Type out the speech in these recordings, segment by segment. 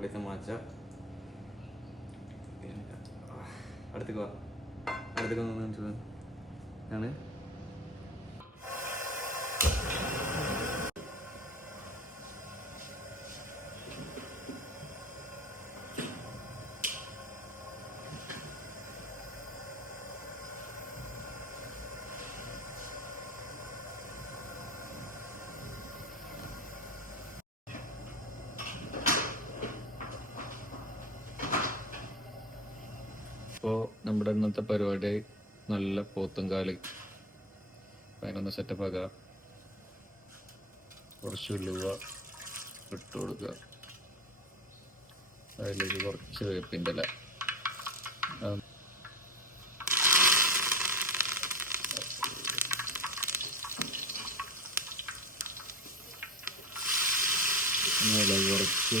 അടുത്ത മാച്ച അടുത്തേക്ക് വാ. അടുത്തേക്ക് വന്നു ഞാൻ ഇപ്പോൾ നമ്മുടെ ഇന്നത്തെ പരിപാടി നല്ല പോത്തുംകാൽ അതിനൊന്ന് സെറ്റപ്പ് ആക്കുക കുറച്ച് ഉള്ളുക ഇട്ട് കൊടുക്കുക അതിലേക്ക് കുറച്ച് വേപ്പിന്റെ ഇല. കുറച്ച്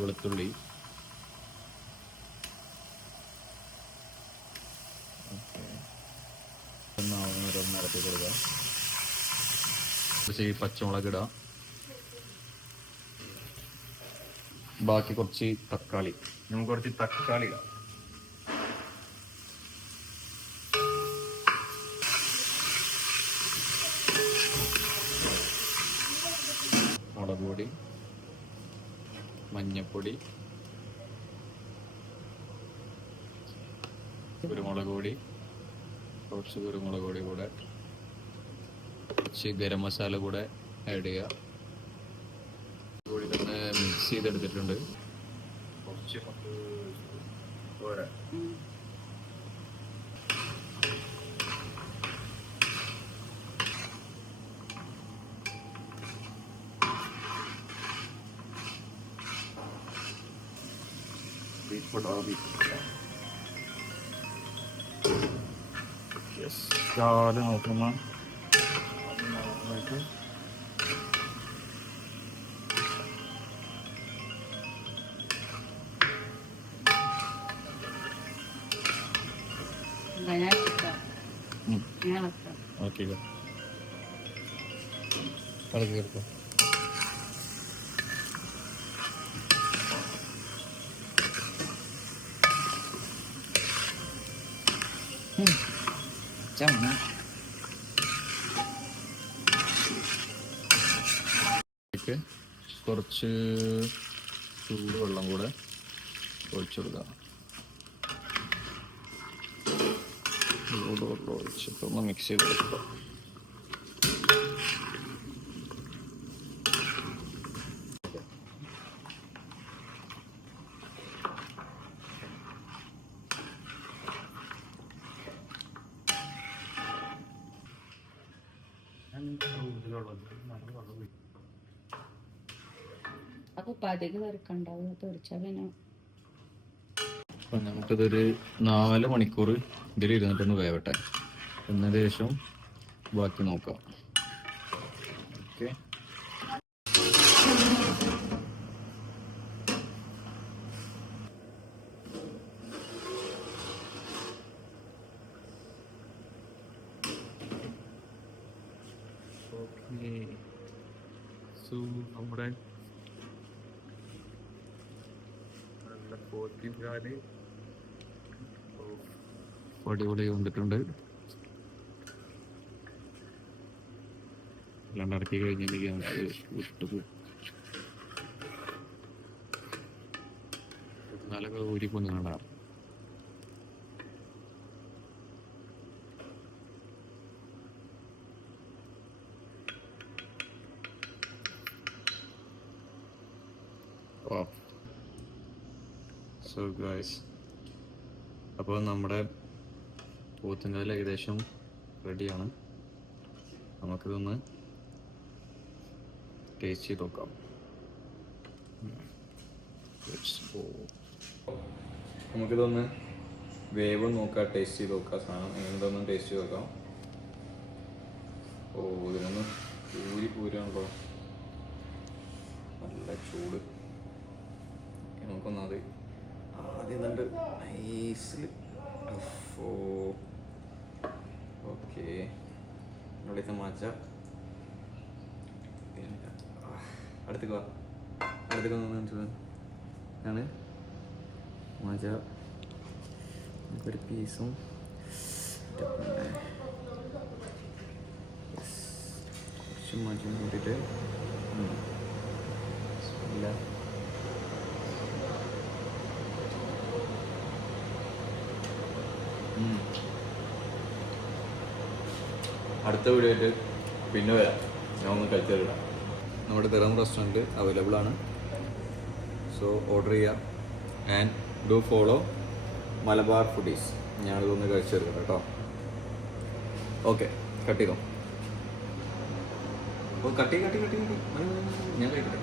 വെളുത്തുള്ളി. ഒന്ന് ഇറക്കി കൊടുക്കുക കുറച്ച് ഈ പച്ചമുളക് ഇടാം. ബാക്കി കുറച്ച് തക്കാളി. നമുക്ക് കുറച്ച് തക്കാളി ഇടാം മുളക് പൊടി മഞ്ഞപ്പൊടി കുരുമുളക് പൊടി കുറച്ച് കുരുമുളക് പൊടി കൂടെ കുറച്ച് ഗരം മസാല കൂടെ ആഡ് ചെയ്യുക. കൂടി തന്നെ മിക്സ് ചെയ്തെടുത്തിട്ടുണ്ട്. കുറച്ച് പോരാ வெயிட் போட்டு ஆரம்பிக்கிறேன் எஸ் ஜாலியாக ஓகேமா போயிட்டு ஓகே அதுக்கு இருக்கும் ഇതിലേക്ക് കുറച്ച് ചൂടുവെള്ളം കൂടെ ഒഴിച്ചു കൊടുക്കാം ചൂട് വെള്ളം ഒഴിച്ചിട്ട് ഒന്ന് മിക്സ് ചെയ്ത് കൊടുക്കുക അപ്പൊ പതിക് വരക്കണ്ടാവും തെറിച്ചാ പിന്നെ. അപ്പൊ നമുക്കിതൊരു നാല് മണിക്കൂർ ഇതിൽ ഇരുന്നിട്ടൊന്ന് വേവട്ടെ. എന്നതിന് ശേഷം ബാക്കി നോക്കാം. ഓക്കെ. സോ നമ്മുടെ അടിപൊളി വന്നിട്ടുണ്ട് അല്ലാണ്ട് ഇറക്കി കഴിഞ്ഞിട്ടുണ്ടെങ്കിൽ നമുക്ക് വിട്ടു നാലൊക്കെ ഊരിക്കൊന്ന് കാണാം സോ ഗായ്സ് അപ്പോൾ നമ്മുടെ പോത്തുങ്കാൽ ഏകദേശം റെഡിയാണ് നമുക്കിതൊന്ന് ടേസ്റ്റ് ചെയ്ത് നോക്കാം. നമുക്കിതൊന്ന് വേവ് നോക്കാം ടേസ്റ്റ് ചെയ്ത് നോക്കാം സാധനം എങ്ങനെയൊന്ന് ടേസ്റ്റ് ചെയ്ത് നോക്കാം. ഓ ഇതിനൊന്ന് പൂരി പൂരാണല്ലോ നല്ല ചൂട്. നമുക്കൊന്നത് കണ്ട് നൈസിൽ ഓക്കെ ഇവിടുത്തെ മാച്ച അടുത്തേക്ക് വാ. അടുത്തേക്ക് ആണ് മാച്ച ഒരു പീസും കുറച്ച് മാറ്റി കൂട്ടിയിട്ട്. ഇല്ല. അടുത്ത വീഡിയോ ആയിട്ട് പിന്നെ വരാം. ഞാൻ ഒന്ന് കഴിച്ചു തരാം നമ്മുടെ തിറം റെസ്റ്റോറന്റ് അവൈലബിൾ ആണ്. സോ ഓർഡർ ചെയ്യാം. And do follow Malabar foodies ഞാനിതൊന്ന് കഴിച്ചു തരാം കേട്ടോ. ഓക്കെ കട്ട് ചെയ്തോ? കട്ടി കട്ടി കട്ടി കട്ടി മതി, മതി. ഞാൻ കഴിക്കട്ടെ.